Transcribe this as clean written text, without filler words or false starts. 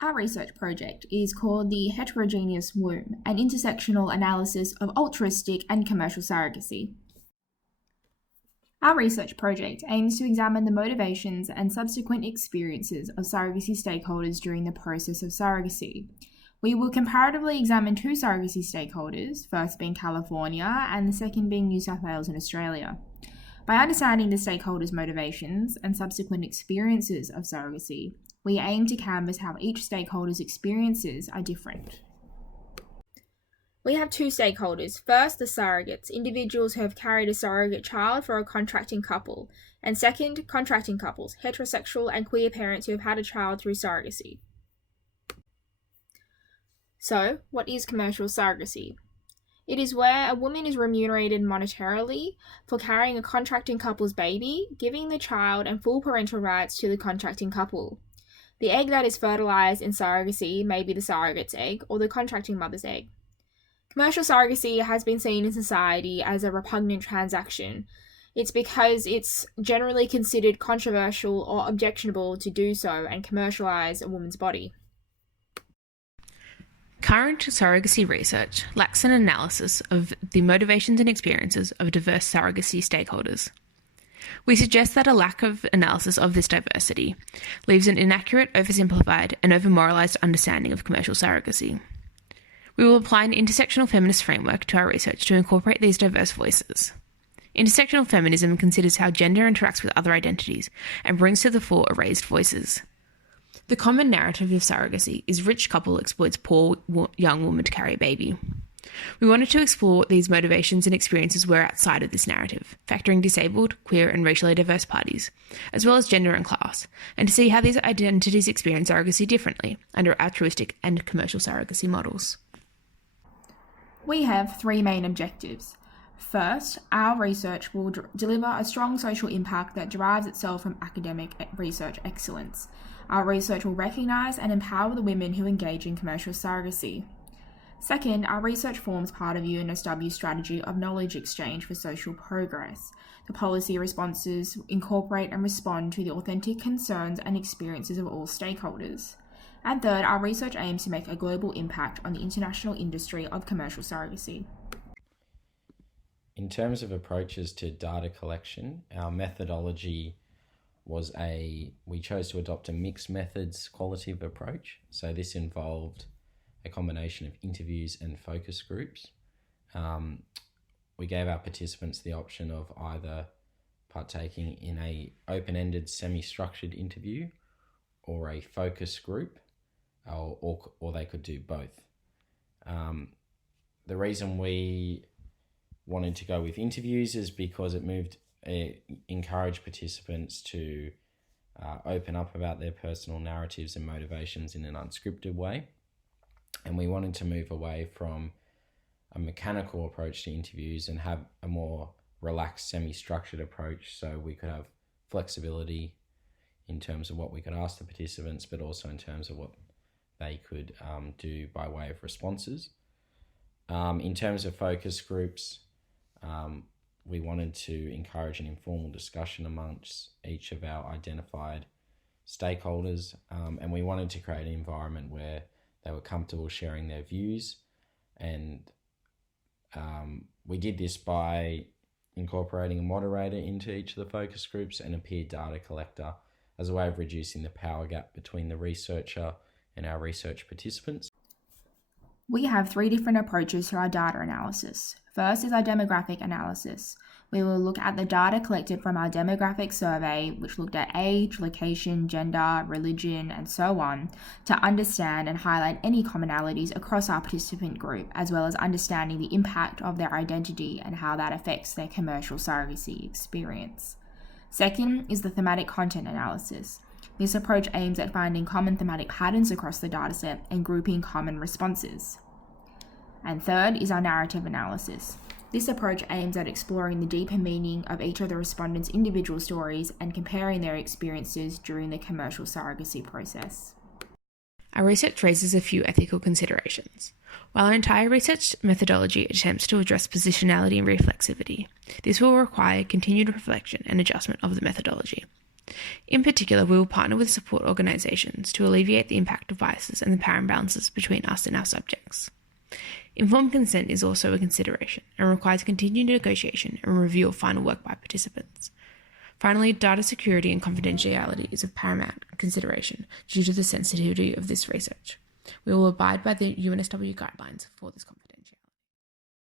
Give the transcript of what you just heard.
Our research project is called the Heterogeneous Womb, an intersectional analysis of altruistic and commercial surrogacy. Our research project aims to examine the motivations and subsequent experiences of surrogacy stakeholders during the process of surrogacy. We will comparatively examine two surrogacy stakeholders, first being California and the second being New South Wales and Australia. By understanding the stakeholders' motivations and subsequent experiences of surrogacy, we aim to canvass how each stakeholder's experiences are different. We have two stakeholders. First, the surrogates, individuals who have carried a surrogate child for a contracting couple, and second, contracting couples, heterosexual and queer parents who have had a child through surrogacy. So, what is commercial surrogacy? It is where a woman is remunerated monetarily for carrying a contracting couple's baby, giving the child and full parental rights to the contracting couple. The egg that is fertilized in surrogacy may be the surrogate's egg or the contracting mother's egg. Commercial surrogacy has been seen in society as a repugnant transaction. It's because it's generally considered controversial or objectionable to do so and commercialize a woman's body. Current surrogacy research lacks an analysis of the motivations and experiences of diverse surrogacy stakeholders. We suggest that a lack of analysis of this diversity leaves an inaccurate, oversimplified, and overmoralized understanding of commercial surrogacy. We will apply an intersectional feminist framework to our research to incorporate these diverse voices. Intersectional feminism considers how gender interacts with other identities and brings to the fore erased voices. The common narrative of surrogacy is rich couple exploits poor young woman to carry a baby. We wanted to explore these motivations and experiences were outside of this narrative, factoring disabled, queer and racially diverse parties, as well as gender and class, and to see how these identities experience surrogacy differently under altruistic and commercial surrogacy models. We have three main objectives. First, our research will deliver a strong social impact that derives itself from academic research excellence. Our research will recognise and empower the women who engage in commercial surrogacy. Second, our research forms part of UNSW's strategy of knowledge exchange for social progress. The policy responses incorporate and respond to the authentic concerns and experiences of all stakeholders. And third, our research aims to make a global impact on the international industry of commercial surrogacy. In terms of approaches to data collection, our methodology we chose to adopt a mixed methods qualitative approach. So this involved a combination of interviews and focus groups. We gave our participants the option of either partaking in a open-ended semi-structured interview or a focus group, or they could do both. The reason we wanted to go with interviews is because it encouraged participants to open up about their personal narratives and motivations in an unscripted way. And we wanted to move away from a mechanical approach to interviews and have a more relaxed, semi-structured approach so we could have flexibility in terms of what we could ask the participants, but also in terms of what they could do by way of responses. In terms of focus groups, we wanted to encourage an informal discussion amongst each of our identified stakeholders, and we wanted to create an environment where they were comfortable sharing their views. And we did this by incorporating a moderator into each of the focus groups and a peer data collector as a way of reducing the power gap between the researcher and our research participants. We have three different approaches to our data analysis. First is our demographic analysis. We will look at the data collected from our demographic survey, which looked at age, location, gender, religion, and so on, to understand and highlight any commonalities across our participant group, as well as understanding the impact of their identity and how that affects their commercial surrogacy experience. Second is the thematic content analysis. This approach aims at finding common thematic patterns across the dataset and grouping common responses. And third is our narrative analysis. This approach aims at exploring the deeper meaning of each of the respondents' individual stories and comparing their experiences during the commercial surrogacy process. Our research raises a few ethical considerations. While our entire research methodology attempts to address positionality and reflexivity, this will require continued reflection and adjustment of the methodology. In particular, we will partner with support organisations to alleviate the impact of biases and the power imbalances between us and our subjects. Informed consent is also a consideration and requires continued negotiation and review of final work by participants. Finally, data security and confidentiality is of paramount consideration due to the sensitivity of this research. We will abide by the UNSW guidelines for this conference.